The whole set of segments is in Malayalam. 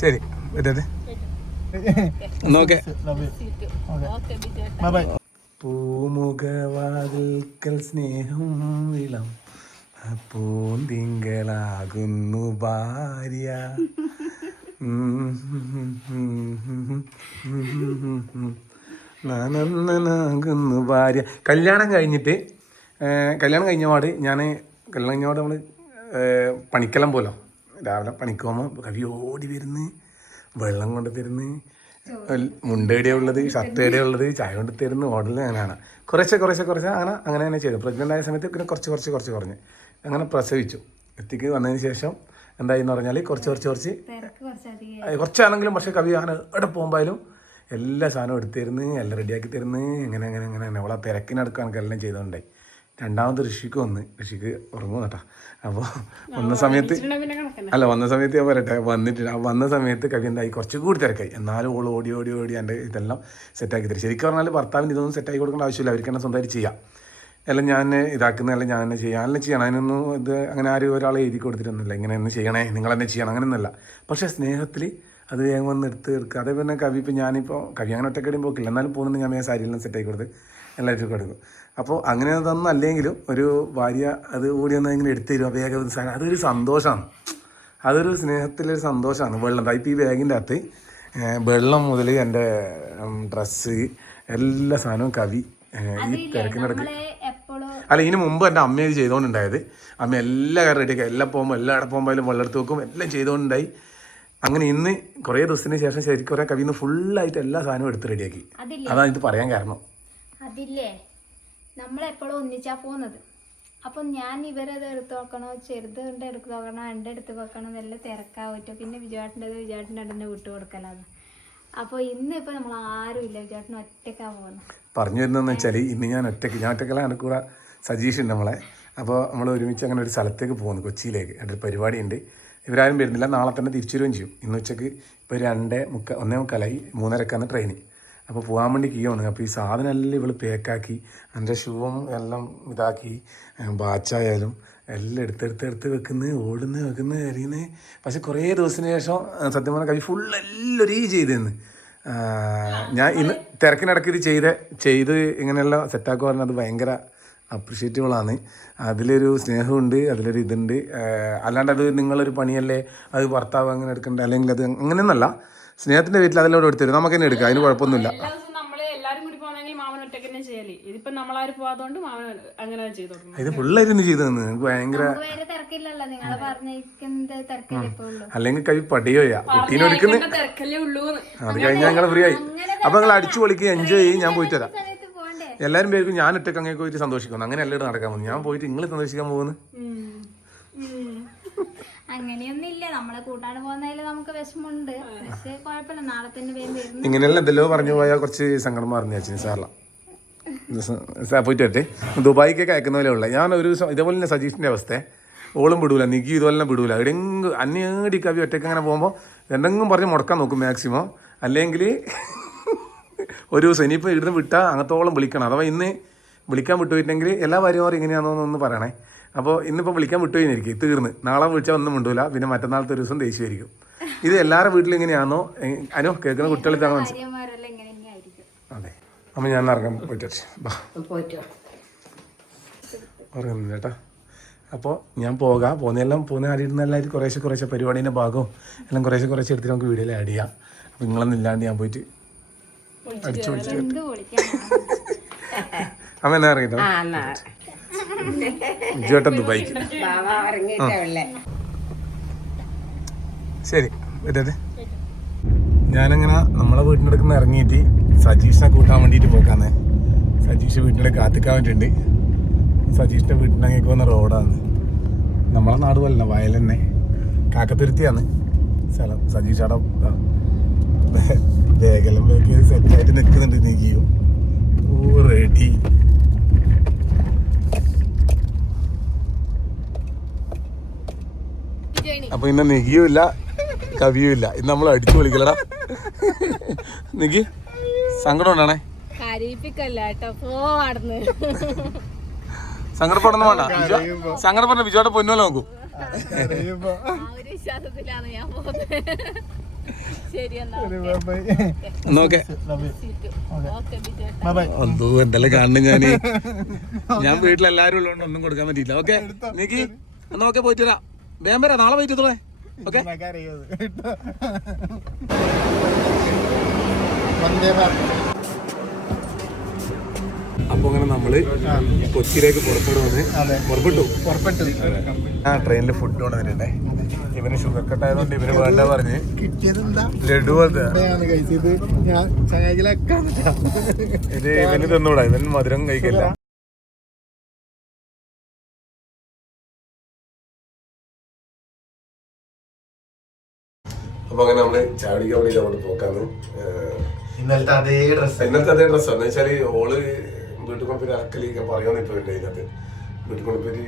ശരി വിട്ടേ നോക്കേ. പൂമുഖവാതിൽക്കൽ സ്നേഹം വിളം പൂന്തിങ്കളാകുന്നു ഭാര്യ. നാകുന്നു ഭാര്യ. കല്യാണം കഴിഞ്ഞ പാട് നമ്മൾ പണിക്കെല്ലാം പോലോ. രാവിലെ പണിക്ക് പോകുമ്പോൾ കവി ഓടി വരുന്ന്, വെള്ളം കൊണ്ട് തരുന്ന്, മുണ്ടേടിയ ഉള്ളത്, ഷർട്ട് ഏടിയ ഉള്ളത്, ചായ കൊണ്ട് തരുന്നു, ഓടല്. അങ്ങനെയാണ് കുറച്ച് അങ്ങനെ തന്നെ ചെയ്തു. പ്രഗ്നൻ്റ് ആയ സമയത്ത് പിന്നെ കുറച്ച് കുറഞ്ഞ് അങ്ങനെ പ്രസവിച്ചു. എത്തിക്ക് വന്നതിന് ശേഷം എന്തായെന്ന് പറഞ്ഞാൽ കുറച്ചാണെങ്കിലും പക്ഷേ കവി അങ്ങനെ എവിടെ പോകുമ്പോഴും എല്ലാ സാധനവും എടുത്തു തരുന്നു, എല്ലാം റെഡിയാക്കി തരുന്നു. അങ്ങനെ അവളെ തിരക്കിനടുക്കാൻ എല്ലാം ചെയ്തോണ്ടായി. രണ്ടാമത് ഋഷിക്ക് ഉറങ്ങും കേട്ടോ. അപ്പോൾ വന്ന സമയത്ത് ഞാൻ പറയട്ടെ, വന്ന സമയത്ത് കവി എന്തായി കുറച്ചുകൂടി തിരക്കായി. എന്നാലും ഓൾ ഓടി എൻ്റെ ഇതെല്ലാം സെറ്റാക്കി തരും. ശരിക്കും പറഞ്ഞാൽ ഭർത്താവിന് ഇതൊന്നും സെറ്റാക്കി കൊടുക്കേണ്ട ആവശ്യമില്ല, അവർക്ക് തന്നെ സ്വന്തമായിട്ട് ചെയ്യാം. എല്ലാം ഞാൻ ഇതാക്കുന്നതെല്ലാം ഞാൻ തന്നെ ചെയ്യാം, എല്ലാം ചെയ്യണം. അതിനൊന്നും ഇത് അങ്ങനെ ആരും ഒരാളെ എഴുതി കൊടുത്തിട്ടൊന്നുമില്ല, ഇങ്ങനെ ഒന്ന് ചെയ്യണേ, നിങ്ങളെന്നെ ചെയ്യണം, അങ്ങനെയൊന്നുമല്ല. പക്ഷേ സ്നേഹത്തിൽ അത് വേഗം വന്ന് എടുക്കുക. അതേപോലെ കവി കവി അങ്ങനെ ഒറ്റക്കടിയും പോക്കില്ല, എന്നാലും പോകുന്നുണ്ട് ഞാൻ സാരിയെല്ലാം സെറ്റാക്കി കൊടുത്ത് എല്ലാവർക്കും എടുക്കും. അപ്പോൾ അങ്ങനെ അതൊന്നും അല്ലെങ്കിലും ഒരു ഭാര്യ അത് കൂടി ഒന്ന് ഇങ്ങനെ എടുത്തു തരും വേഗം. അതൊരു സന്തോഷമാണ്, അതൊരു സ്നേഹത്തിലൊരു സന്തോഷമാണ്. വെള്ളം ഇപ്പോൾ ഈ ബാഗിൻ്റെ അകത്ത് വെള്ളം മുതൽ എൻ്റെ ഡ്രസ്സ് എല്ലാ സാധനവും കവി ഈ തിരക്കിനിടക്ക് അല്ല ഇതിന് മുമ്പ് എൻ്റെ അമ്മ ഇത് ചെയ്തുകൊണ്ടുണ്ടായത്. അമ്മ എല്ലാ കാര്യം റെഡിയാക്കി, എല്ലാം പോകുമ്പോൾ എല്ലായിടെ പോകുമ്പോഴും വെള്ളം എടുത്ത് വെക്കും, എല്ലാം ചെയ്തുകൊണ്ടുണ്ടായി. അങ്ങനെ ഇന്ന് കുറേ ദിവസത്തിന് ശേഷം ശരിക്കും കുറേ കവിന്ന് ഫുള്ളായിട്ട് എല്ലാ സാധനവും എടുത്ത് റെഡിയാക്കി. അതാണ് ഇത് പറയാൻ കാരണം. അതില്ലേ നമ്മളെപ്പോഴും ഒന്നിച്ചാ പോകുന്നത്. അപ്പം ഞാൻ ഇവരത് എടുത്ത് നോക്കണോ, ചെറുതുകൊണ്ട് എടുത്ത് നോക്കണോ, എൻ്റെ എടുത്ത് വെക്കണം, എല്ലാം തിരക്കാൻ പറ്റും. പിന്നെ വിജയേട്ടൻ്റെ അടുത്ത് വിട്ടു കൊടുക്കലാണ്. അപ്പോൾ ഇന്നിപ്പോൾ നമ്മൾ ആരും ഇല്ല, വിജയേട്ടൻ ഒറ്റയ്ക്കാണ് പോകുന്നത്. പറഞ്ഞു വരുന്നതെന്ന് വെച്ചാൽ ഇന്ന് ഞാൻ ഒറ്റയ്ക്കല്ല, എൻ്റെ കൂടെ സജീഷ് ഉണ്ട് നമ്മളെ. അപ്പോൾ നമ്മൾ ഒരുമിച്ച് അങ്ങനെ ഒരു സ്ഥലത്തേക്ക് പോകുന്നു, കൊച്ചിയിലേക്ക്. ഒരു പരിപാടിയുണ്ട്. ഇവരാരും വരുന്നില്ല, നാളെ തന്നെ തിരിച്ചു വരികയും ചെയ്യും. ഇന്ന് ഉച്ചയ്ക്ക് ഇപ്പോൾ 1:45 3:30 ട്രെയിന്. അപ്പോൾ പോകാൻ വേണ്ടി കീയാണ്. അപ്പോൾ ഈ സാധനം എല്ലാം ഇവൾ പേക്കാക്കി, എൻ്റെ ഷൂവും എല്ലാം ഇതാക്കി, ബാച്ചായാലും എല്ലാം എടുത്ത് വെക്കുന്നത് എറിയുന്നത്. പക്ഷെ കുറേ ദിവസത്തിന് ശേഷം സത്യം പറഞ്ഞാൽ കവി ഫുൾ എല്ലാം ചെയ്തെന്ന്. ഞാൻ ഇന്ന് തിരക്കിനിടയ്ക്ക് ഇത് ചെയ്ത് ഇങ്ങനെയെല്ലാം സെറ്റാക്കുക പറഞ്ഞാൽ അത് ഭയങ്കര അപ്രിഷ്യേറ്റബിളാണ്. അതിലൊരു സ്നേഹമുണ്ട്, അതിലൊരു ഇതുണ്ട്. അല്ലാണ്ട് അത് നിങ്ങളൊരു പണിയല്ലേ, അത് ഭർത്താവ് അങ്ങനെ എടുക്കണ്ട, അല്ലെങ്കിൽ അത് അങ്ങനെയൊന്നല്ല. സ്നേഹത്തിൻ്റെ വീട്ടിൽ അതിലോട് എടുത്തരും, നമുക്ക് തന്നെ എടുക്കാം, അതിന് കുഴപ്പമൊന്നുമില്ല. ഇത് ഫുള്ളായിരുന്നു ചെയ്തതെന്ന് എനിക്ക് ഭയങ്കര. അല്ലെങ്കിൽ കവി പടിയോയാ കുട്ടീനെ എടുക്കുന്നത്. അത് കഴിഞ്ഞാൽ ഞങ്ങൾ ഫ്രീ ആയി. അപ്പൊ നിങ്ങൾ അടിച്ചു പൊളിക്കുക, എൻജോയ് ചെയ്യും. ഞാൻ പോയിട്ട് വരാം. എല്ലാവരും പേർക്കും ഞാൻ ഒറ്റയ്ക്ക് അങ്ങനെ പോയിട്ട് സന്തോഷിക്കുന്നു. അങ്ങനെ എല്ലാവരും നടക്കാൻ പോകുന്നു. ഞാൻ പോയിട്ട് നിങ്ങൾ സന്തോഷിക്കാൻ പോകുന്നു. അങ്ങനെയൊന്നുമില്ല, നമ്മളെ കൂട്ടാണ് പോകുന്നതിൽ നമുക്ക് വിഷമമുണ്ട്. പക്ഷെ കുഴപ്പമില്ല, നാളെ തന്നെ വരുന്നു. ഇങ്ങനെയെല്ലാം എന്തെല്ലോ പറഞ്ഞു പോയാൽ കുറച്ച് സങ്കടം പറഞ്ഞു അച്ഛൻ സാറില്ല. പോയിട്ട് വരട്ടെ. ദുബായിക്കൊക്കെ അയക്കുന്ന പോലെ ഉള്ള ഞാൻ ഒരു ദിവസം ഇതേപോലെ തന്നെ സജീഷിൻ്റെ അവസ്ഥ. ഓളും വിടൂല, നികി ഇതുപോലെ വിടൂല. എവിടെയെങ്കിലും അന്യേടി കവി ഒറ്റയ്ക്ക് അങ്ങനെ പോകുമ്പോൾ എന്തെങ്കിലും പറഞ്ഞ് മുടക്കാൻ നോക്കും മാക്സിമം. അല്ലെങ്കിൽ ഒരു ദിവസം ഇനിയിപ്പോൾ ഇവിടുന്ന് വിട്ടാൽ അങ്ങത്തോളം വിളിക്കണം. അഥവാ ഇന്ന് വിളിക്കാൻ വിട്ടുപോയിട്ടുണ്ടെങ്കിൽ എല്ലാ ഭാര്യമാരും ഇങ്ങനെയാണെന്നൊന്ന് പറയണേ. അപ്പോൾ ഇന്നിപ്പോൾ വിളിക്കാൻ വിട്ടുപോയിരിക്കും, തീർന്ന്. നാളെ വിളിച്ചാൽ ഒന്നും മിണ്ടൂല, പിന്നെ മറ്റന്നാളത്തെ ഒരു ദിവസം ദേഷ്യമായിരിക്കും. ഇത് എല്ലാവരുടെ വീട്ടിലും ഇങ്ങനെയാണോ അനു കേൾക്കുന്ന കുട്ടികൾ ഇതാണ് മനസ്സിലാവും. അതെ, അപ്പം ഞാൻ ഇറങ്ങാൻ പോയിട്ട് പറയുന്നു ചേട്ടാ. അപ്പോൾ ഞാൻ പോകുന്ന ആടിയിരുന്ന എല്ലാവരും കുറേശ്ശെ പരിപാടീൻ്റെ ഭാഗവും എല്ലാം കുറേശ്ശെ എടുത്തിട്ട് നമുക്ക് വീഡിയോയിൽ ആഡ് ചെയ്യാം. അപ്പം നിങ്ങളൊന്നും ഇല്ലാണ്ട് ഞാൻ പോയിട്ട് അടിച്ചു പൊളിച്ചു. അമ്മ എന്നാ ഇറങ്ങിട്ടോ ചേട്ടൻ ദുബായിക്ക്. ശരി വിട്ടേ. ഞാനങ്ങനെ നമ്മളെ വീട്ടിൻ്റെ അടുത്ത് നിന്ന് ഇറങ്ങിയിട്ട് സജീഷിനെ കൂട്ടാൻ വേണ്ടിയിട്ട് പോക്കാന്ന്. സജീഷ് വീട്ടിൻ്റെ കാത്തിക്കാൻ വേണ്ടിയിട്ടുണ്ട്. സജീഷിൻ്റെ വീട്ടിൻ്റെ അങ്ങേക്ക് വന്ന റോഡാണ്. നമ്മളെ നാട് പോലല്ല, വയൽ തന്നെ, കാക്കത്തുരുത്തിയാണ് സ്ഥലം. സജീഷ് അവിടെ ബാഗെല്ലാം ബാക്കി സെറ്റായിട്ട് നിൽക്കുന്നുണ്ട്. നീക്കിയോ റെഡി. അപ്പൊ ഇന്ന് നികിയും ഇല്ല, കവിയും ഇല്ല. ഇന്ന് നമ്മൾ അടിച്ചു വിളിക്കലടാ. നികി സങ്കടം ഉണ്ടാണേ, സങ്കടപ്പെടുന്ന വേണ്ട. സങ്കടപ്പെടുന്ന വിജയോടെ പൊന്നോലെ നോക്കൂ. നോക്കെ അന്തോ എന്തെല്ലാം കാണണം ഞാൻ വീട്ടിലെല്ലാരും ഉള്ളതുകൊണ്ട് ഒന്നും കൊടുക്കാൻ പറ്റിയില്ല. ഓക്കെ നീക്കി നോക്കെ പോയിട്ട് വരാം. വേഗം വരാം, നാളെ പോയിട്ട് തോളേ. ഓക്കെ അപ്പൊ അങ്ങനെ നമ്മള് കൊച്ചിയിലേക്ക് പുറപ്പെട്ടു. ആ ട്രെയിനിൽ ഫുഡ് കൊണ്ടുവന്നിട്ടുണ്ടേ. ഇവന് ഷുഗർ കട്ട് ആയതുകൊണ്ട് ഇവന് വേണ്ട പറഞ്ഞ് ലഡു ഇത് ഇവന് തന്നൂടാ, ഇവന് മധുരം കഴിക്കില്ല. അപ്പൊ അങ്ങനെ നമ്മള് ചാടിക്കാൻ വേണ്ടി അങ്ങോട്ട് പോക്കാന്ന്. ഇന്നലത്തെ അതേ ഡ്രസ്സ് എന്ന് വെച്ചാല് ഓള് വീട്ടിൽ കൊണ്ടുപോയി അലക്കല് പറയാന്ന് ഇപ്പൊ എന്റെ അതിനകത്ത് വീട്ടിൽ കൊണ്ടുപോയി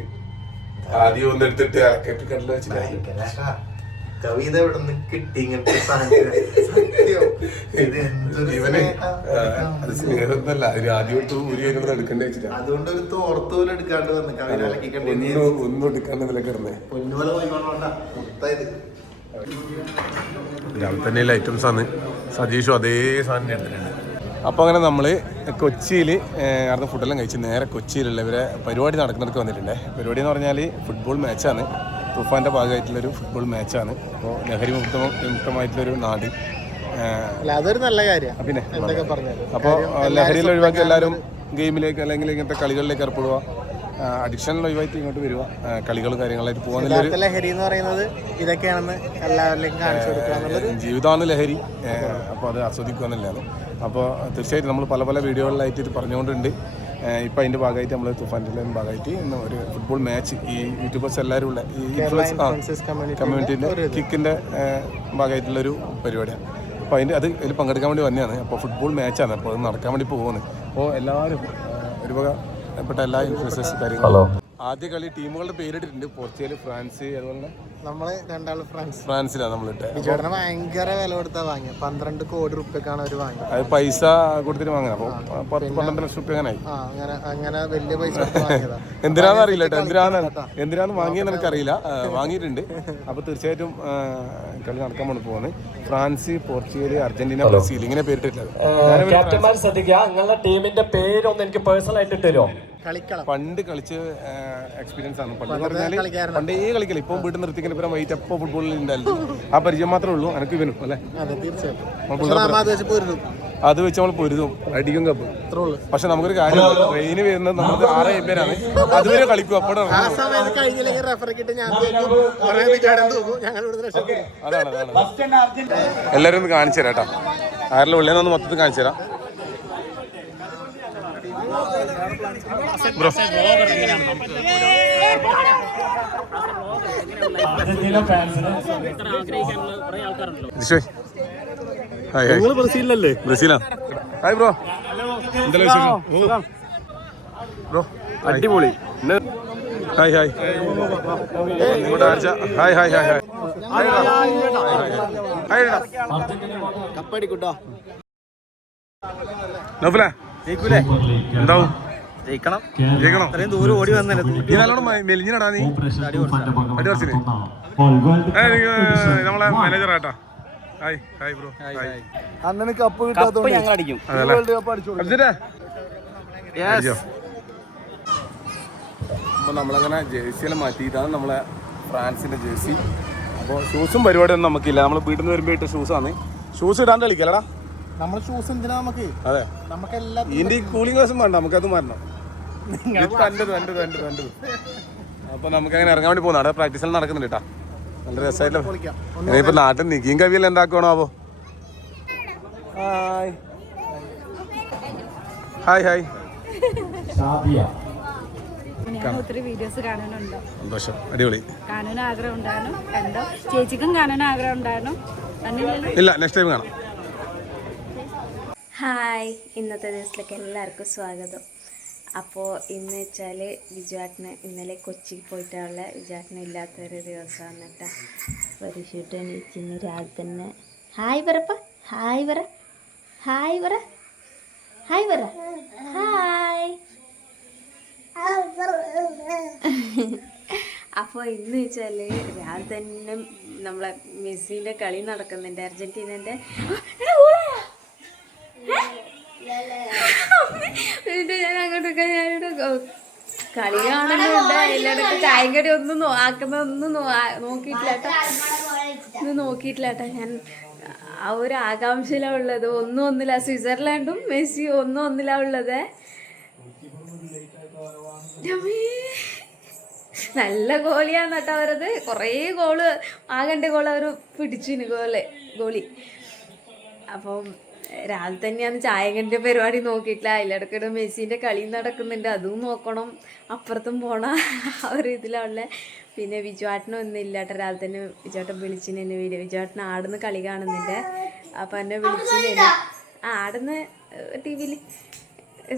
ആദ്യം ഒന്ന് എടുത്തിട്ട് അലക്കിട്ടില്ല വെച്ചിട്ട് കവിത ഇവിടെ നിന്ന് കിട്ടി. ഇവന് അത് സ്നേഹമൊന്നല്ല, അതിന് ആദ്യം ഊരി വരുമ്പോൾ എടുക്കണ്ടേ വെച്ചിട്ടാ. അതുകൊണ്ട് ഒരു തോർത്തോലും എടുക്കാണ്ട് വന്ന് കവിത ഒന്നും എടുക്കാണ്ട് ഇതിലൊക്കെ ഇറങ്ങേ. പൊന്നുപോലെ പോയിക്കൊണ്ടോണ്ടാ മുത്തായത്. രാവിലെ തന്നെയുള്ള ഐറ്റംസ് ആണ്. സജീഷും അതേ സാധനം എടുത്തിട്ടുണ്ട്. അപ്പോൾ അങ്ങനെ നമ്മൾ കൊച്ചിയിൽ അവിടുത്തെ ഫുഡെല്ലാം കഴിച്ച് നേരെ കൊച്ചിയിലുള്ള ഇവരെ പരിപാടി നടക്കുന്നിടക്ക് വന്നിട്ടുണ്ട്. പരിപാടി എന്ന് പറഞ്ഞാൽ ഫുട്ബോൾ മാച്ചാണ്. തുഫാൻ്റെ ഭാഗമായിട്ടുള്ളൊരു ഫുട്ബോൾ മാച്ചാണ്. അപ്പോൾ ലഹരി മുക്തമായിട്ടുള്ളൊരു നാട്. അതൊരു നല്ല കാര്യം. പിന്നെ അപ്പോൾ ലഹരിയിൽ ഒഴിവാക്കി എല്ലാവരും ഗെയിമിലേക്ക് അല്ലെങ്കിൽ ഇങ്ങനത്തെ കളികളിലേക്ക് ഏർപ്പെടുക. അഡിക്ഷനിൽ ഒഴിവായിട്ട് ഇങ്ങോട്ട് വരിക, കളികളും കാര്യങ്ങളായിട്ട് പോകുന്നില്ല. ലഹരി എന്ന് പറയുന്നത് ഇതൊക്കെയാണെന്ന് എല്ലാവരിലേക്കും കാണിച്ചു കൊടുക്കുക. ജീവിതമാണ് ലഹരി. അപ്പോൾ അത് ആസ്വദിക്കുക എന്നുള്ളതാണ്. അപ്പോൾ തീർച്ചയായിട്ടും നമ്മൾ പല പല വീഡിയോകളിലായിട്ട് ഇത് പറഞ്ഞുകൊണ്ടുണ്ട്. ഇപ്പം അതിൻ്റെ ഭാഗമായിട്ട് നമ്മൾ തുഫാൻ്റെ ഭാഗമായിട്ട് ഒരു ഫുട്ബോൾ മാച്ച് ഈ യൂട്യൂബേഴ്സ് എല്ലാവരും ഉള്ള ഈ ഇൻഫ്ലുവൻസ് കമ്മ്യൂണിറ്റീൻ്റെ കിക്കിൻ്റെ ഭാഗമായിട്ടുള്ളൊരു പരിപാടിയാണ്. അപ്പോൾ അതിൽ പങ്കെടുക്കാൻ വേണ്ടി വന്നതാണ്. അപ്പോൾ ഫുട്ബോൾ മാച്ചാണ്. അപ്പോൾ അത് നടക്കാൻ വേണ്ടി പോകുന്നത്. അപ്പോൾ എല്ലാവരും ഒരുപാട് എല്ലാ ഇൻഫ്ലുവൻസേഴ്സ് കാര്യങ്ങളും. ആദ്യ കളി ടീമുകളുടെ പേരിട്ടിട്ടുണ്ട്. പോർച്ചുഗൽ, ഫ്രാൻസ്, അതുപോലെ നമ്മള് രണ്ടാള് ഫ്രാൻസിലാണ് നമ്മളിട്ട്. ഭയങ്കര വില കൊടുത്താ വാങ്ങിയത്. 12 കോടി റുപ്യക്കാണ് അവര് വാങ്ങിയത്. അത് പൈസ കൊടുത്തിട്ട് വാങ്ങാൻ. അപ്പോൾ 12 ലക്ഷം റുപ്യ അങ്ങനെ വലിയ പൈസ വാങ്ങിയതാ. എന്തിനാന്ന് അറിയില്ല കേട്ടോ, എന്തിനാന്ന് വാങ്ങിയെന്ന് എനിക്കറിയില്ല. വാങ്ങിയിട്ടുണ്ട്. അപ്പോൾ തീർച്ചയായിട്ടും കളി നടക്കാൻ വേണ്ടി പോകുന്നത് ഫ്രാൻസ്, പോർച്ചുഗൽ, അർജന്റീന, ബ്രസീൽ ഇങ്ങനെ പേരിട്ടിട്ടുള്ളത്. ശ്രദ്ധിക്കുക, നിങ്ങളുടെ ടീമിന്റെ പേരൊന്ന് എനിക്ക് പേഴ്സണൽ ആയിട്ട് ഇട്ടുതരുമോ? പണ്ട് കളിച്ച എക്സ്പീരിയൻസ് ആണ്. പണ്ട് പറഞ്ഞാല് പണ്ടേ കളിക്കല. ഇപ്പം വീട്ടിൽ നിർത്തിക്കുന്ന ഇപ്പം വൈറ്റ് എപ്പോ ഫുട്ബോളിൽ ഉണ്ടായിരുന്നു. ആ പരിചയം മാത്രമേ ഉള്ളൂ എനിക്ക് ഇവനും. അല്ലേ, അത് വെച്ച് നമ്മൾ പൊരുതും, അടിക്കും കപ്പ്. പക്ഷെ നമുക്കൊരു കാര്യം, ട്രെയിന് വരുന്നത് നമുക്ക് 6 പേരാണ്. അതുവരെ കളിക്കും. അപ്പോഴാണ് എല്ലാവരും ഒന്ന് കാണിച്ചു തരാം കേട്ടോ. ആരെല്ലാം ഉള്ളതെന്നൊന്ന് മൊത്തത്തിൽ കാണിച്ചു തരാം. ബ്രോ ബ്രസീലല്ലേ? ബ്രസീലാ. ഹായ് ബ്രോ, എന്തെല്ലാം ബ്രോ? അടിപൊളി. ഹായ് ഹായ് ഇങ്ങോട്ട് ആഴ്ച. Hi hi hi hi hi കപ്പടിക്കൂട്ടോ. നൗഫലേ എന്താവും? ജയിക്കണം. ഇത്രയും ദൂരം ഓടി വന്നല്ലേ. നീ നല്ലോണം മെലിഞ്ഞിനടാ. നീ അടിവർച്ചിന് നമ്മളെ മാനേജറാട്ടാ. Hi hi bro. അണ്ണന് കപ്പ് കിട്ടാത്തോണ്ട് ഞങ്ങൾ അടിക്കും. അപ്പോൾ നമ്മളങ്ങനെ ജേഴ്സിയെല്ലാം മാറ്റി. ഇതാണ് നമ്മളെ ഫ്രാൻസിൻ്റെ ജേഴ്സി. അപ്പോൾ ഷൂസും പരിപാടിയൊന്നും നമുക്കില്ല. നമ്മൾ വീട്ടിൽ നിന്ന് വരുമ്പോൾ ഇട്ട ഷൂസാണ്. ഷൂസ് ഇടാണ്ട് കളിക്കല്ലടാ. നമ്മൾ ഷൂസ് എന്തിനാ നമുക്ക്? അതെ, ഇതിൻ്റെ ഈ കൂളിംഗ് ഗ്ലാസും വേണ്ട, നമുക്കത് മാറണം. അപ്പോൾ നമുക്കങ്ങനെ ഇറങ്ങാൻ വേണ്ടി പോകുന്നു. അവിടെ പ്രാക്ടീസെല്ലാം നടക്കുന്നുണ്ട് കേട്ടോ. നല്ല രസമായിട്ടില്ല. ഇനിയിപ്പോൾ നാട്ടിൽ നിൽക്കുകയും കവിയെല്ലാം എന്താക്കണോ ആവോ. Hi hi hi. ഒത്തിരി വീഡിയോസ് കാണാനുണ്ടോ? സന്തോഷം, അടിപൊളി. കാണാൻ ആഗ്രഹം ഉണ്ടായിരുന്നു, കണ്ടോ? ചേച്ചിക്കും കാണാൻ ആഗ്രഹം ഉണ്ടായിരുന്നു, ഇല്ല നെക്സ്റ്റ് ടൈം കാണാം. ഹായ്, ഇന്നത്തെ ദിവസത്തിലേക്ക് എല്ലാവർക്കും സ്വാഗതം. അപ്പോൾ ഇന്ന് വെച്ചാൽ വിജുവാട്ടിന് ഇന്നലെ കൊച്ചിയിൽ പോയിട്ടുള്ള വിജുവാട്ടിന് ഇല്ലാത്തൊരു ദിവസമാണ് കേട്ടോ. പരിശുദ്ധ എണീച്ചിന്ന് രാവിലെ തന്നെ ഹായ് പറപ്പ, ഹായ് പറ, ഹായ് പറ, ഹായ് പറ, ഹായ്. അപ്പോൾ ഇന്ന് വെച്ചാൽ രാവിലെ തന്നെ നമ്മളെ മെസ്സിൻ്റെ കളി നടക്കുന്നുണ്ട്, അർജൻറ്റീനൻ്റെ. ഞാൻ അങ്ങോട്ടൊക്കെ കളി കാണുന്നുണ്ട്. എല്ലായിടത്ത് ചായം കടി ഒന്നും ആക്കുന്നൊന്നും നോക്കിയിട്ടില്ല കേട്ടോ. ഞാൻ ആ ഒരു ആകാംക്ഷയിലാണ് ഉള്ളത്. ഒന്നില്ല, സ്വിറ്റ്സർലാൻഡും മെസ്സി 1-1 ഉള്ളത്. നല്ല ഗോളിയാന്ന് കേട്ടോ അവരത്. കുറേ ഗോള് ആകേണ്ട ഗോൾ അവർ പിടിച്ചിന് ഗോളി. അപ്പം രാവിലെ തന്നെയാണ് ചായകൻ്റെ പരിപാടി നോക്കിയിട്ടില്ല. അതിലിടയ്ക്കിടെ മെസ്സിൻ്റെ കളി നടക്കുന്നുണ്ട്, അതും നോക്കണം. അപ്പുറത്തും പോണ ആ ഒരു ഇതിലുള്ള. പിന്നെ വിജുവാട്ടനൊന്നും ഇല്ല കേട്ടോ. രാവിലെ തന്നെ വിജുവാട്ടൻ വിളിച്ചിന് എന്നെ. വിജുവാട്ടൻ ആടുന്ന് കളി കാണുന്നുണ്ട്. അപ്പം എന്നെ വിളിച്ചിന്. ആടുന്ന് TV-ൽ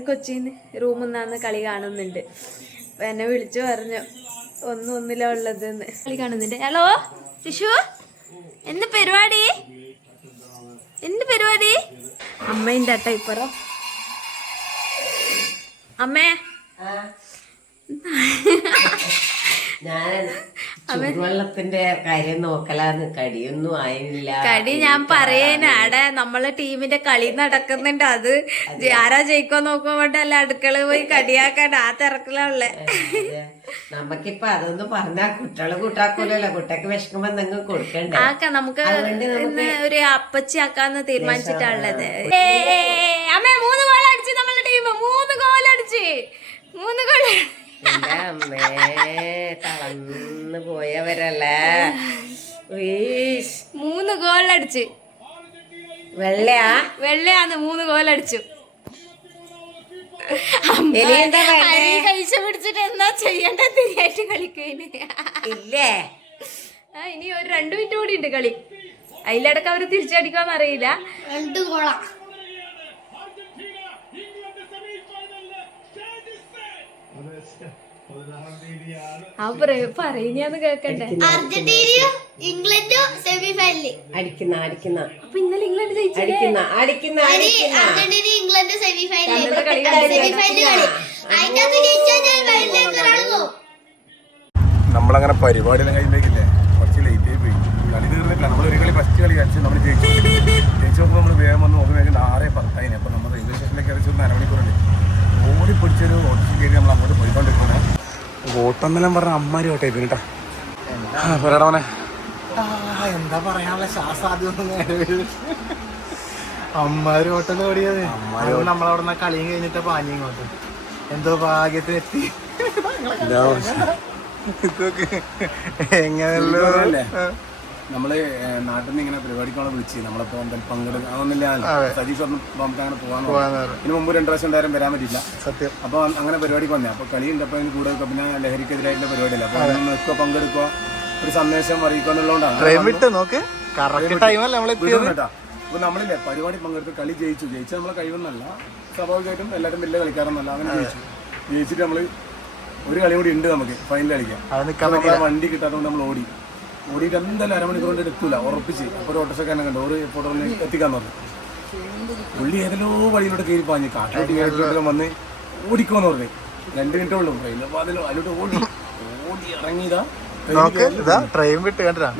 കൊച്ചിന്ന് റൂമിൽ നിന്നാണ് കളി കാണുന്നുണ്ട്. അപ്പം എന്നെ വിളിച്ചു പറഞ്ഞു 1-1 ഉള്ളതെന്ന്. കളി കാണുന്നുണ്ട്. ഹലോ ശിശു, എന്ത് പരിപാടി? അമ്മേൻ്റെ അട്ട ഇപ്പറോ. അമ്മേ, ഞാൻ ചൂടുവെള്ളത്തിന്റെ കാര്യം നോക്കലാന്ന്. കടിയൊന്നും ആയില്ല. കടി ഞാൻ പറയേനാടെ നമ്മളെ ടീമിന്റെ കളി നടക്കുന്നുണ്ട്. അത് ആരാ ജയിക്കോ നോക്കുമ്പോണ്ടല്ല അടുക്കള പോയി കടിയാക്കാൻ ആ തിരക്കിലുള്ളേ. നമുക്കിപ്പൊ അതൊന്നും പറഞ്ഞാ കുട്ടികള് കൂട്ടാക്കൂലല്ലോ. കുട്ടിക്ക് വിഷക്കുമ്പോ എന്തെങ്കിലും കൊടുക്കണ്ടേ? ആക്കാം, നമുക്ക് ഇന്ന് ഒരു അപ്പച്ചി ആക്കാന്ന് തീരുമാനിച്ചിട്ടുള്ളത്. അമ്മേ 3 ഗോൾ അടിച്ച് നമ്മളെ ടീം. 3 ഗോൾ അടിച്ച് 3 ഗോൾ. എന്റെ അമ്മേ, തളർന്ന് പോയവരല്ലേ. 3 ഗോൾ അടിച്ച്. വെള്ളയാന്ന് 3 ഗോൾ അടിച്ചു. കഴിച്ച പിടിച്ചിട്ട് എന്താ ചെയ്യണ്ട? തിരിയായിട്ട് കളിക്കയിന് ഇല്ലേ? ഇനി ഒരു 2 മിനിറ്റ് കൂടി ഉണ്ട് കളി. അതിലിടക്ക് അവര് തിരിച്ചടിക്കാന്ന് അറിയില്ല. 2 ഗോളാ. പറയുന്നയാന്ന് കേക്കണ്ടേ? അർജന്റീനയും ഇംഗ്ലണ്ടും സെമി ഫൈനലിൽ അടിക്കുന്ന. അപ്പൊ ഇന്നലെ ഇംഗ്ലണ്ട് ജയിച്ചില്ലേ? അടിക്കുന്ന അർജന്റീന ഇംഗ്ലണ്ട് സെമി ഫൈനലിൽ കളി. നമ്മളങ്ങനെ പരിപാടിയെല്ലാം കഴിയുമ്പോഴേക്കില്ലേ കുറച്ച് ലേറ്റ് ആയി പോയി. കളി തീർന്നിട്ടില്ല. നമ്മൾ ഒരു കളി ഫസ്റ്റ് കളി കളിച്ച് നമ്മൾ ജയിച്ചു നോക്കുമ്പോൾ നമ്മൾ വേഗം വന്ന് നോക്കുമ്പോഴേക്കും 6:10. അപ്പോൾ നമ്മൾ റെയിൽവേ സ്റ്റേഷനിലേക്ക് അരച്ച് 1 അരമണിക്കൂറുണ്ട്. ഓടി പിടിച്ചൊരു ഓട്ടോസ് കയറി നമ്മൾ അങ്ങോട്ട് പോയിക്കൊണ്ടിരിക്കുന്നത്. ഓട്ടമെന്നെല്ലാം പറഞ്ഞ അമ്മാരി ഓട്ടോ ഇപ്പം കേട്ടോ. പറയണവനെ എന്താ പറയാനുള്ള ശ്വാസാദ്യമൊന്നും അമ്മാര് ഓട്ടം ഓടിയത്. നമ്മളവിടെ നിന്ന് കളിയും കഴിഞ്ഞിട്ട് പാഞ്ഞ ഇങ്ങോട്ട് എന്തോ ഭാഗ്യത്തിന് എത്തി. ഇതൊക്കെ എങ്ങനെയല്ലോ നമ്മള് നാട്ടിൽ നിന്ന് ഇങ്ങനെ പരിപാടിക്കാണ് വിളിച്ച് നമ്മളിപ്പോ എന്തായാലും പങ്കെടുക്കുക അതൊന്നുമില്ല. സജീഷ് പറഞ്ഞു നമുക്ക് അങ്ങനെ പോകാൻ. ഇതിന് മുമ്പ് 2 പ്രാവശ്യം എന്തായാലും വരാൻ പറ്റില്ല. സത്യം. അപ്പൊ അങ്ങനെ പരിപാടിക്ക് വന്നേ. അപ്പൊ കളി ഉണ്ട്. അപ്പൊ അതിന് കൂടെ പിന്നെ ലഹരിക്കെതിരായിട്ടുള്ള പരിപാടിയല്ല. അപ്പൊ നിൽക്കുക, പങ്കെടുക്കുക, ഒരു സന്ദേശം അറിയിക്കുക എന്നുള്ളതുകൊണ്ടാണ്. കേട്ടോ. അപ്പൊ നമ്മളില്ലേ പരിപാടി പങ്കെടുത്ത് കളി ജയിച്ച നമ്മളെ കഴിവെന്നല്ല, സ്വാഭാവികമായിട്ടും എല്ലാവരും വലിയ കളിക്കാറൊന്നല്ല. അങ്ങനെ ജയിച്ചിട്ട് നമ്മള് ഒരു കളി കൂടി ഉണ്ട് നമുക്ക് ഫൈനൽ കളിക്കാം. വണ്ടി കിട്ടാത്തതുകൊണ്ട് നമ്മൾ ഓടിയിട്ട് എന്തായാലും അരമണിക്കൂർ കൊണ്ട് എടുക്കൂല ഉറപ്പിച്ച്. അപ്പോൾ ഒരു ഓട്ടോസൊക്കെ തന്നെ കണ്ടു. ഒരു ഫോട്ടോയിൽ എത്തിക്കാന്ന് പറഞ്ഞു. പുള്ളി ഏതെല്ലോ വഴിയിലോട്ട് കയറി പാഞ്ഞ് കാട്ടിലോട്ട് കയറിലോട്ട് വന്ന് ഓടിക്കുമെന്ന് പറഞ്ഞു. 2 മിനിറ്റേ ഉള്ളൂ. ട്രെയിനിൽ അതിലോ അതിലോട്ട് ഓടി ഇറങ്ങിയതാ. ട്രെയിൻ വിട്ട് കണ്ടാ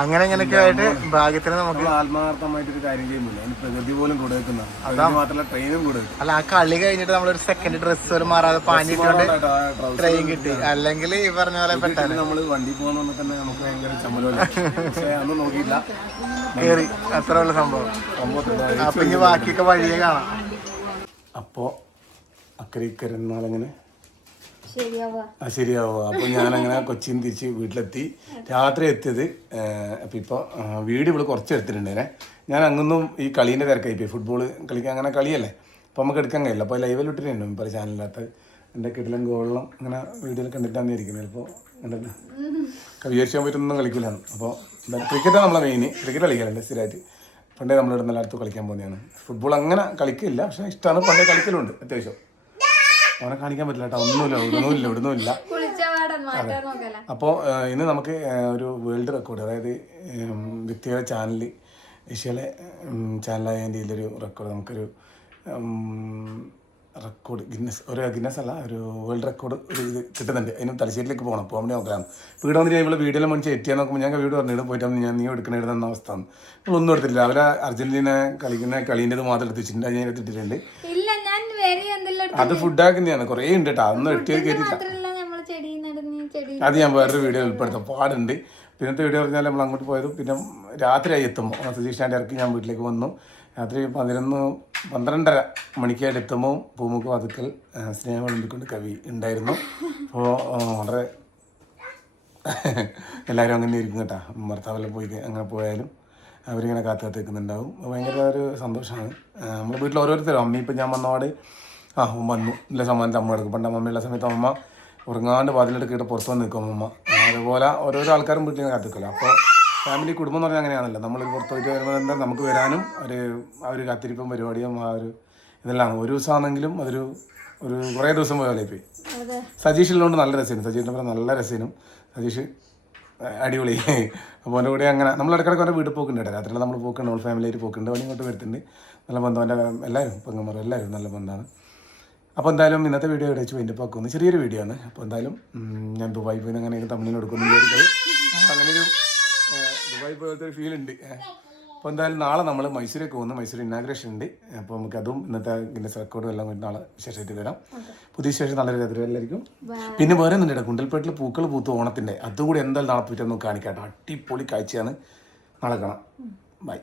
അങ്ങനെ ഇങ്ങനെയൊക്കെ ആയിട്ട് ഭാഗ്യത്തിന് നമുക്ക് ആത്മാർത്ഥമായിട്ടൊരു കാര്യം ചെയ്യുന്നില്ല. അതിന് പ്രകൃതി പോലും കൂടെ വെക്കുന്ന അത് മാത്രമല്ല ട്രെയിനും കൂടെ. അല്ല, ആ കളി കഴിഞ്ഞിട്ട് നമ്മളൊരു സെക്കൻഡ് ഡ്രസ്സ് ഒരു മാറാതെ പാഞ്ഞിട്ടുണ്ട് ട്രെയിൻ കിട്ടി. അല്ലെങ്കിൽ ഈ പറഞ്ഞ പോലെ പെട്ടെന്ന് നമ്മള് വണ്ടി പോകുന്ന തന്നെ നമുക്ക് ഭയങ്കര ചമ്മലല്ലേ. പക്ഷെ അന്ന് നോക്കിയില്ല, കയറി. അത്ര ഉള്ള സംഭവം. അപ്പൊ ഇനി ബാക്കിയൊക്കെ വഴിയെ കാണാം. അപ്പോ അക്കരെ ഇക്കരെ എന്നാലങ്ങനെ ശരിയാവുക. അപ്പോൾ ഞാനങ്ങനെ കൊച്ചിയിൽ നിന്ന് തിരിച്ച് വീട്ടിലെത്തി. രാത്രി എത്തിയത്. അപ്പം ഇപ്പോൾ വീഡിയോ ഇവിടെ കുറച്ച് എടുത്തിട്ടുണ്ടേനെ. ഞാൻ അങ്ങൊന്നും ഈ കളീൻ്റെ തിരക്കായി പോയി. ഫുട്ബോൾ കളിക്കാൻ അങ്ങനെ കളിയല്ലേ, അപ്പോൾ നമുക്ക് എടുക്കാൻ കഴിയില്ല. അപ്പോൾ ലൈവിൽ ഇട്ടിട്ടുണ്ട് ഇപ്പോൾ ചാനലിനകത്ത് എൻ്റെ കിടിലൻ ഗോളിലും അങ്ങനെ വീഡിയോയിൽ കണ്ടിട്ടാണ് ഇരിക്കുന്നത്. ഇപ്പോൾ കണ്ടിട്ട് വിചാരിച്ചാൽ പറ്റൊന്നും കളിക്കില്ലാന്ന്. അപ്പോൾ ക്രിക്കറ്റാണ് നമ്മളെ മെയിൻ. ക്രിക്കറ്റ് കളിക്കാറുണ്ട് സ്ഥിരമായിട്ട്. പണ്ടേ നമ്മളിവിടെ നല്ല അടുത്ത് കളിക്കാൻ പോകുന്നതാണ്. ഫുട്ബോൾ അങ്ങനെ കളിക്കില്ല, പക്ഷേ ഇഷ്ടമാണ്. പണ്ടേ കളിക്കലുണ്ട് അത്യാവശ്യം. അവനെ കാണിക്കാൻ പറ്റില്ല കേട്ടോ. ഒന്നുമില്ല ഇവിടുന്നുമില്ല. അപ്പോൾ ഇന്ന് നമുക്ക് ഒരു വേൾഡ് റെക്കോർഡ്, അതായത് വ്യക്തികളുടെ ചാനൽ ഏഷ്യയിലെ ചാനലായ ഇതിലൊരു റെക്കോർഡ് നമുക്കൊരു റെക്കോർഡ് ഗിന്നസ് അല്ല ഒരു വേൾഡ് റെക്കോർഡ് ഒരു ഇത് കിട്ടുന്നുണ്ട്. അതിനും തലശ്ശേരിയിലേക്ക് പോകണം. പോകാൻ വേണ്ടി നോക്കാം. വീട് വന്നിട്ട് ഇവിടെ വീഡിയോയിലും മനുഷ്യ എത്തിയാൽ നോക്കുമ്പോൾ ഞാൻ വീട് പറഞ്ഞു പോയിട്ട് ഞാൻ നീ എടുക്കണ അവസ്ഥ നമ്മളൊന്നും എടുത്തില്ല. അവരെ അർജന്റീന കളിക്കുന്ന കളീൻ്റെത് മാത്രം എടുത്ത് വെച്ചിട്ടുണ്ട്. അത് ഞാൻ എടുത്തിട്ടുണ്ട്. ഇല്ല, ഞാൻ വേറെ എന്തെല്ലാം അത് ഫുഡാക്കുന്നതാണ്. കുറേ ഉണ്ട് കേട്ടോ. അതൊന്നും എട്ടിയത് കയറ്റില്ല. അത് ഞാൻ വേറൊരു വീഡിയോ ഉൾപ്പെടുത്താം. പാടുണ്ട്. പിന്നത്തെ വീഡിയോ പറഞ്ഞാൽ നമ്മൾ അങ്ങോട്ട് പോയത് പിന്നെ രാത്രിയായി എത്തുമ്പോൾ സതീഷാൻ്റെ ഇറക്കി ഞാൻ വീട്ടിലേക്ക് വന്നു. രാത്രി 12:30 മണിക്കായിട്ട് എത്തുമ്പോൾ പൂമുക്ക് വാതുക്കൽ സ്നേഹം വിളമ്പിക്കൊണ്ട് കവി ഉണ്ടായിരുന്നു. അപ്പോൾ വളരെ എല്ലാവരും അങ്ങനെ ഇരിക്കും കേട്ടോ. ഭർത്താവെല്ലാം പോയി അങ്ങനെ പോയാലും അവരിങ്ങനെ കാത്തു നിൽക്കുന്നുണ്ടാവും. ഭയങ്കര ഒരു സന്തോഷമാണ്. നമ്മുടെ വീട്ടിൽ ഓരോരുത്തരും അമ്മ ഇപ്പം ഞാൻ വന്നപാട് വന്നു ഇല്ല സമ്മാനത്തെ അമ്മ എടുക്കും. പണ്ട് അമ്മയുള്ള സമയത്ത് അമ്മ ഉറങ്ങാണ്ട് വാതിലെടുക്കിയിട്ട് പുറത്ത് വന്ന് നിൽക്കും അമ്മ. അതുപോലെ ഓരോരോ ആൾക്കാരും വീട്ടിൽ നിന്ന് കാത്തിക്കില്ല. അപ്പോൾ ഫാമിലി കുടുംബം എന്ന് പറഞ്ഞാൽ അങ്ങനെയാണല്ലോ. നമ്മൾ പുറത്ത് പോയിട്ട് വരുമ്പോൾ എന്താ നമുക്ക് വരാനും ഒരു കാത്തിരിപ്പും പരിപാടിയും ഇതെല്ലാം ഒരു ദിവസമാണെങ്കിലും അതൊരു കുറേ ദിവസം പോയാലേ പോയി. സജീഷിലുകൊണ്ട് നല്ല രസനും സജീഷിൻ്റെ പറഞ്ഞാൽ നല്ല രസനും സജീഷ് അടിപൊളി. അപ്പോൾ എൻ്റെ കൂടെ അങ്ങനെ നമ്മൾ ഇടയ്ക്കിടയ്ക്ക് അവൻ്റെ വീട്ടിൽ പോക്കുണ്ട് കേട്ടോ. രാത്രിയിൽ നമ്മൾ പോക്കുണ്ട്. നമ്മൾ ഫാമിലിയായിട്ട് പോക്കുണ്ട്. അവൻ ഇങ്ങോട്ട് വരുത്തുന്നുണ്ട്. നല്ല ബന്ധം. എൻ്റെ എല്ലാവരും പെങ്ങന്മാരും എല്ലാവരും നല്ല ബന്ധമാണ്. അപ്പോൾ എന്തായാലും ഇന്നത്തെ വീഡിയോ ഇടച്ച് വേണ്ടി പോക്കുന്നു. ചെറിയൊരു വീഡിയോ ആണ്. അപ്പോൾ എന്തായാലും ഞാൻ ദുബായി പോയി അങ്ങനെ തമിഴിൽ കൊടുക്കുന്നു. അങ്ങനെയൊരു ദുബായി പോലത്തെ ഒരു ഫീൽ ഉണ്ട്. അപ്പോൾ എന്തായാലും നാളെ നമ്മൾ മൈസൂരേക്ക് പോകുന്നു. മൈസൂർ ഇനാഗ്രേഷൻ ഉണ്ട്. അപ്പോൾ നമുക്ക് അതും ഇന്നത്തെ ഗിന്നസ് റെക്കോർഡും എല്ലാം നാളെ വിശേഷമായിട്ട് വരാം. പുതിയ വിശേഷം നല്ല രാത്രി എല്ലാവർക്കും. പിന്നെ വേറെ ഒന്നുണ്ട്. കുണ്ടൽപേട്ടിൽ പൂക്കൾ പൂത്തു ഓണത്തിൻ്റെ അതും കൂടി എന്തായാലും നാളെ പോയിട്ട് ഒന്ന് കാണിക്കാട്ടോ. അടിപൊളി കാഴ്ചയാണ്. നാളെ കാണാം. ബൈ.